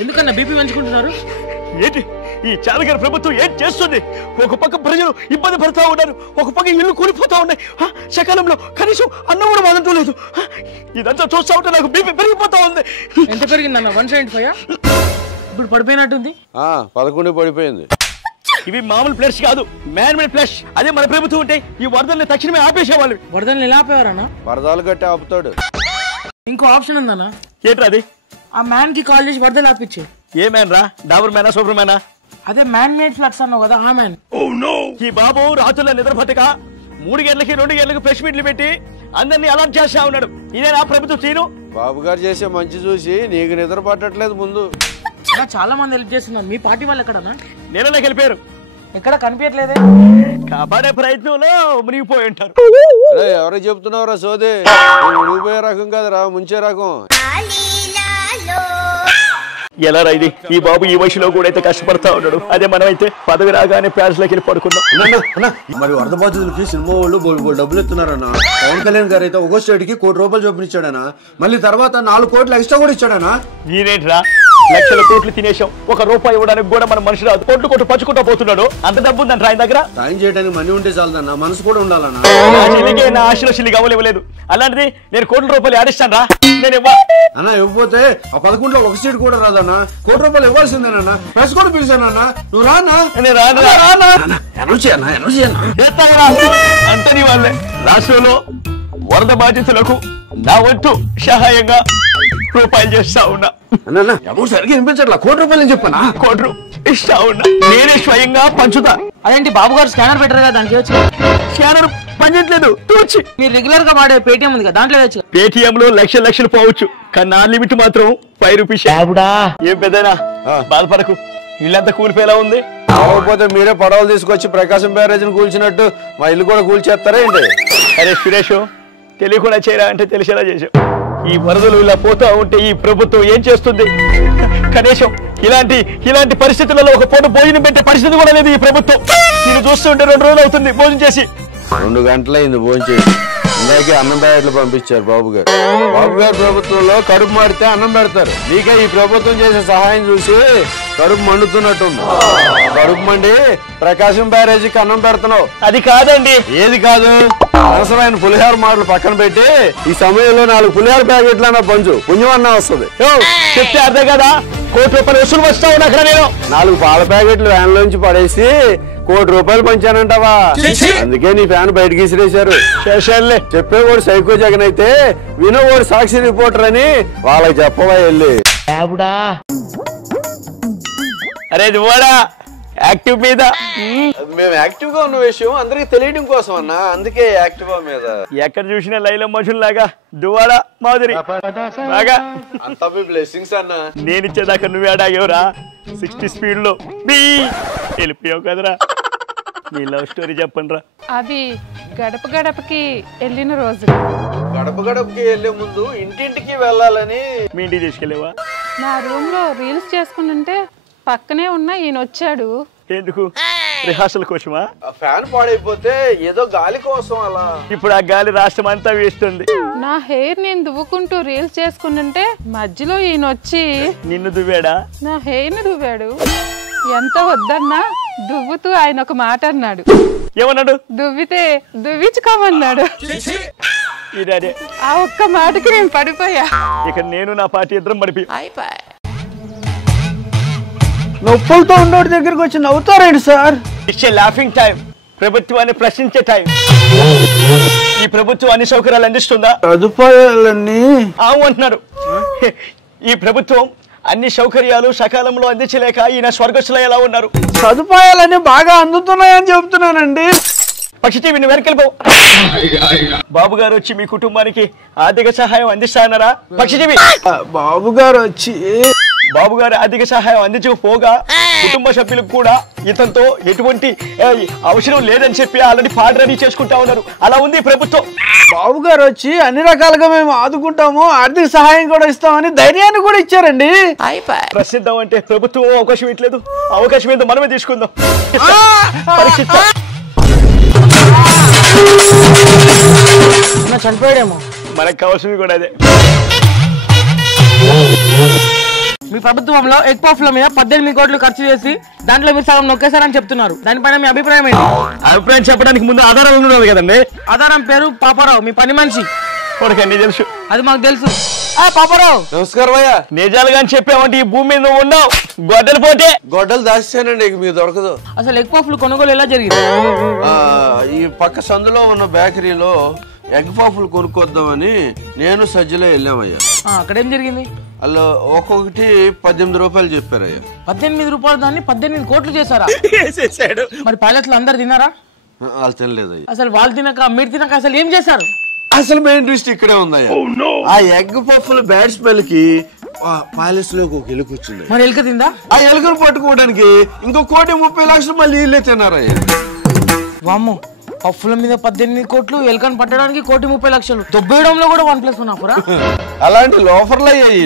ఎందుకన్నా బీపీ పెంచుకుంటున్నారు? ఏంటి ఈ చాలగారి ప్రభుత్వం ఏం చేస్తుంది? ఒక పక్క ప్రజలు ఇబ్బంది పడుతూ ఉన్నారు, ఒక పక్క ఇల్లు కూలిపోతా ఉన్నాయి, సకాలంలో కనీసం అన్నం కూడా వదలటం లేదు. ఇదంతా చూస్తా ఉంటే నాకు బీపీ పెరిగిపోతా ఉంది. ఎంత పెరిగిందన్న? 175? ఇప్పుడు పడిపోయినట్టుంది. 11 పడిపోయింది. ఇవి మామూలు ఫ్లడ్స్ కాదు, మ్యాన్ మేడ్ ఫ్లడ్స్. అదే మన ప్రభుత్వం ఉంటే ఈ వరదల్ని తక్షణమే ఆపేసేవాళ్ళు. వరదల్ని ఎలా ఆపేవారన్నా? వరదలు కట్టి ఆపుతాడు. ఇంకో ఆప్షన్ ఉందన్నా. ఏంట్రా అది? ఆ మ్యాన్ కి కాల్ చేసి వరదలు ఆపించే. ఏ మ్యాన్ రా? డాబర్ మ్యానా, సూపర్ మ్యానా? అదే మ్యాన్ మేడ్ ఫ్లడ్స్ అన్నావు కదా, ఆ మ్యాన్. ఈ బాబు రాత్రుల్లో నిద్ర పట్టక 3 గంటలకి 2 గంటలకు ప్రెస్ మీట్లు పెట్టి అందరినీ అలర్ట్ చేస్తా ఉన్నాడు. ఇదే నా ప్రభుత్వం తీరు. బాబు గారు చేసే మంచి చూసి నీకు నిద్ర పట్టట్లేదు. ముందు చాలా మంది హెల్ప్ చేస్తున్నారు. మీ పార్టీ వాళ్ళు ఎక్కడన్నా? నేననే గెలిపారు. ఎక్కడ కనిపించట్లేదే. కాపాడే ప్రయత్నంలో మునిగిపోయి ఉంటారు. ఎవరికి చెప్తున్నావురా సోదే? మునిగిపోయే రకం కాదురా, ముంచే రకం. ఎలా రా ఇది? ఈ బాబు ఈ వయసులో కూడా అయితే కష్టపడతా ఉన్నాడు. అదే మనమైతే పదవి రాగానే ప్యాలెస్ లోకి వెళ్ళి పడుకున్నాం. మరి వరద బాధితులకి సినిమా వాళ్ళు డబ్బులు ఎత్తున్నారన్న. పవన్ కళ్యాణ్ గారు అయితే ఒక్కో స్టేట్ కి ₹1 కోటి చొప్పునిచ్చాడనా. మళ్ళీ తర్వాత 4 కోట్లు ఎక్స్ట్రా కూడా ఇచ్చాడనా. ఈనేంట్రా లక్షల కోట్లు తినేసాం, ₹1 ఇవ్వడానికి కూడా మన మనిషి రాదు. కోట్లు పంచుకుంటా పోతున్నాడు. అంత డబ్బు ఉందంట ఆయన దగ్గర. సాయం చేయడానికి మనీ ఉంటే చాలదన్నా, మనసు కూడా ఉండాలన్నా. నా ఆశలో చిల్లిగా అవ్వలేదు. అలాంటిది నేను ₹1 ఆడిస్తాను రా. నేను అన్నా ఇవ్వకపోతే ఆ 11లో ఒక సీట్ కూడా రాదన్నా. ₹1 ఇవ్వాల్సిందేనన్నా. ప్రెస్ కూడా పిలిచానన్నా. నువ్వు రానా? అంతని వాళ్ళే రాష్ట్రంలో వరద బాధితులకు నా వంతు సహాయంగా రూపాయలు చేస్తా ఉన్నా. సరిగ్గా వినిపించట్లా. ₹1 చెప్పనా? ₹1 ఇస్తా ఉన్నా. నేనే స్వయంగా పంచుతా. అదేంటి బాబు గారు స్కానర్ పెట్టారు కదా, దానికి వచ్చి స్కానర్ పనిచేయట్లేదు. మీరు రెగ్యులర్ గా వాడే పేటిఎం ఉంది కదా, దాంట్లో వచ్చి. పేటిఎం లో లక్షలు పోవచ్చు, కానీ నా లిమిట్ మాత్రం ₹5. ఏం పెద్దనా బాధపడకు, ఇల్లంతా కూలిపోయేలా ఉంది. కాకపోతే మీరే పడవలు తీసుకొచ్చి ప్రకాశం బ్యారేజ్ని కూల్చినట్టు మా ఇల్లు కూడా కూల్చేస్తారా ఏంటి? అరే సురేష్, తెలియకుండా చేయరా అంటే తెలిసేలా చేసావు. ఈ వరదలు ఇలా పోతా ఉంటే ఈ ప్రభుత్వం ఏం చేస్తుంది? కనీసం ఇలాంటి పరిస్థితులలో ఒక పూట భోజనం పెట్టే పరిస్థితి కూడా లేదు ఈ ప్రభుత్వం. నేను చూస్తుంటే 2 రోజులు అవుతుంది భోజనం చేసి. 2 గంటలైంది భోజనం చేసి. ఇందాకే అన్నం ప్యాకెట్లు పంపించారు బాబు గారు. బాబు గారు ప్రభుత్వంలో కడుపు మాడితే అన్నం పెడతారు. మీకే ఈ ప్రభుత్వం చేసే సహాయం చూసి కడుపు మండుతున్నట్టుంది. కడుపు మండి ప్రకాశం బ్యారేజీకి అన్నం పెడుతున్నావు. అది కాదండి. ఏది కాదు? అవసరమైన పులిహార మాటలు పక్కన పెట్టి ఈ సమయంలో 4 పులిహార ప్యాకెట్లు అన్న పంచు, పుణ్యం అన్న వస్తుంది. చెప్తే అర్థం కదా, ₹1 వసూలు వస్తా ఉన్నా అక్కడ. నేను 4 పాల ప్యాకెట్లు వ్యాన్ లోంచి పడేసి ₹1 పంచానంటావా? అందుకే నీ ఫ్యాన్ బయటకి ఇసిరేశారు. చెప్పేవాడు సైకో జగన్ అయితే వినోవాడు సాక్షి రిపోర్టర్ అని వాళ్ళకి చెప్పవా వెళ్ళి. అరే దువ్వాడా, యాక్టివ్ మీద మేము యాక్టివ్ గా ఉన్న విషయం అందరికి తెలియడం కోసం అన్నా, అందుకే యాక్టివ్ మీద. ఎక్కడ చూసినా లైల మనుషుల్లాగా దువ్వాడా మాదిరి బాగా అంతా మీ బ్లెస్సింగ్స్ అన్నా. నేనిచ్చేదాకా నువ్వే అడాగేవరా 60 స్పీడ్ లో వెళ్ళిపోయావు కదరా. నీ లవ్ స్టోరీ చెప్పండి రా. అవి గడపకి వెళ్ళిన రోజు. గడపకి వెళ్లే ముందు ఇంటింటికి వెళ్ళాలని మీ ఇంటికి తీసుకెళ్ళేవా? నా రూమ్ లో రీల్స్ చేసుకుంటుంటే పక్కనే ఉన్న ఈయన వచ్చాడు. ఎందుకు? రిహార్సల్ కోసమా? ఫ్యాన్ పాడైపోతే ఏదో గాలి కోసం అలా. ఇప్పుడు ఆ గాలి రాష్ట్రం అంతా వేస్తుంది. నా హెయిర్ నేను దువ్వుకుంటూ రీల్స్ చేసుకుంటుంటే మధ్యలో ఈయన వచ్చి నిన్ను దువ్వాడా? నా హెయిర్ ని దువ్వాడు. ఎంత వద్దన్నా దువ్వుతూ ఆయన ఒక మాట అన్నాడు. ఏమన్నాడు? దువ్వితే దువ్వించుకోమన్నాడు. ఆ ఒక్క మాటకి నేను పడిపోయా. ఇక నేను నా పార్టీ ఇద్దరం పడిపోయి నొప్పులతో ఉన్నోడి దగ్గరకు వచ్చి నవ్వుతారేంటి సార్? It's a laughing time. ప్రభుత్వాన్ని ప్రశ్నించే టైం. ఈ ప్రభుత్వం అన్ని సౌకర్యాలు అందిస్తుందా? సదుపాయాలన్నీ అంటున్నారు. ఈ ప్రభుత్వం అన్ని సౌకర్యాలు సకాలంలో అందించలేక ఈయన స్వర్గస్థులు ఎలా ఉన్నారు? సదుపాయాలన్నీ బాగా అందుతున్నాయని చెప్తున్నానండి. పక్షి టీవీని వెనకెళ్ళిపో. బాబు గారు వచ్చి మీ కుటుంబానికి ఆర్థిక సహాయం అందిస్తారన్నారా? పక్షి టీవీ బాబు గారు ఆర్థిక సహాయం అందించకపోగా కుటుంబ సభ్యులకు కూడా ఇతనితో ఎటువంటి అవసరం లేదని చెప్పి ఆల్రెడీ పాట రెడీ చేసుకుంటా ఉన్నారు. అలా ఉంది ప్రభుత్వం. బాబు గారు వచ్చి అన్ని రకాలుగా మేము ఆదుకుంటాము, ఆర్థిక సహాయం కూడా ఇస్తామని ధైర్యాన్ని కూడా ఇచ్చారండి. ప్రసిద్ధం అంటే ప్రభుత్వం అవకాశం ఇట్లేదు. అవకాశం ఏంటో మనమే తీసుకుందాం. చనిపోయాడేమో. మనకు కావాల్సింది కూడా అదే. మీ ప్రభుత్వంలో ఎగ్ పఫ్ల మీద 18 కోట్లు ఖర్చు చేసి దాంట్లో మీరు సగం నొక్కేశారని చెప్తున్నారు. దానిపైన మీ అభిప్రాయం ఏంటి? అభిప్రాయం చెప్పడానికి ముందు ఆధారాలు ఉన్నది కదండి. ఆధారం పేరు పాపారావు, మీ పని మనిషి. కొడుకండి తెలుసు, అది మాకు తెలుసు. పాపారావు నమస్కారం అయ్యా. నిజాలుగా చెప్పామంటే ఈ భూమి మీద నువ్వు ఉన్నావు, గొడ్డలు పోతే గొడ్డలు దాచానండి, మీకు దొరకదు. అసలు ఎగ్ పఫ్లు కొనుగోలు ఎలా జరిగింది? ఈ పక్క సందులో ఉన్న బేకరీలో ఎగ్ పఫ్లు కొనుక్కొద్దామని నేను సజ్జలో వెళ్ళామయ్యా. అక్కడ ఏం జరిగింది? వాళ్ళు ఒక్కొక్కటి 18 రూపాయలు చెప్పారయ్యా. 18 రూపాయలు దాన్ని 18 కోట్లు చేశారా? మరి పైలట్లు అందరు తిన్నారా? వాళ్ళు తినలేదయ్యా. అసలు వాళ్ళు తినక మీరు తినక అసలు ఏం చేశారు? అసలు మెయిన్ ట్విస్ట్ ఇక్కడే ఉందయ్యా. ఆ ఎగ్ పఫ్ల బ్యాడ్ స్మెల్ కి ప్యాలెస్ లోకి ఒక ఎలుక వచ్చింది. మరి ఎలుక తిందా? ఆ ఎలుకను పట్టుకోవడానికి ఇంకో 1,30,00,000 మళ్ళీ వీళ్ళే తిన్నారయ్యా. వామ్మో, పఫ్ల మీద 18 కోట్లు, ఎలుకను పట్టడానికి 1,30,00,000. దొబ్బేయడంలో కూడా 1+1 ఆఫరా? అలాంటి లోఫర్లు అయ్యాయి.